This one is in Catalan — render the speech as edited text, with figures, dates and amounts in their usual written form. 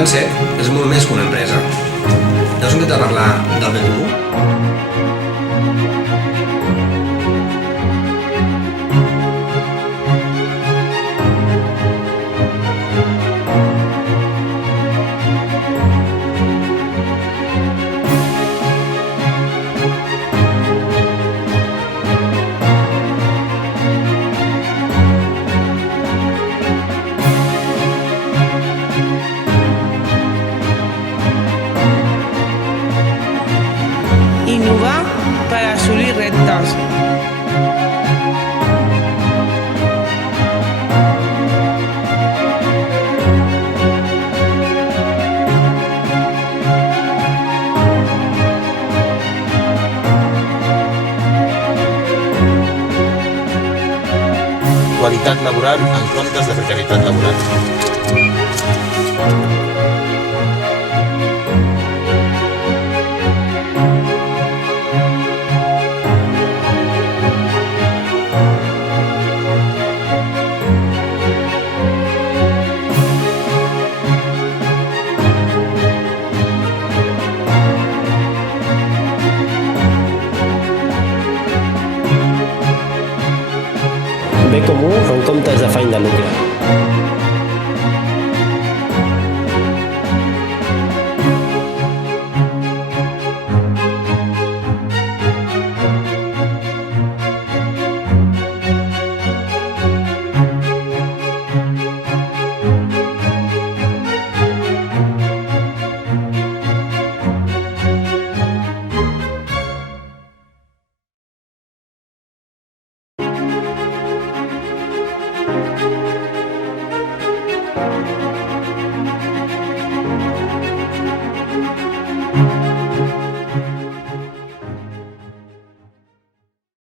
Ansett és molt més que una empresa. Heu sentit a parlar del bé comú? Innovar per assolir reptes. Qualitat laboral en comptes de precarietat laboral. Bé comú en comptes d'afany de lucre.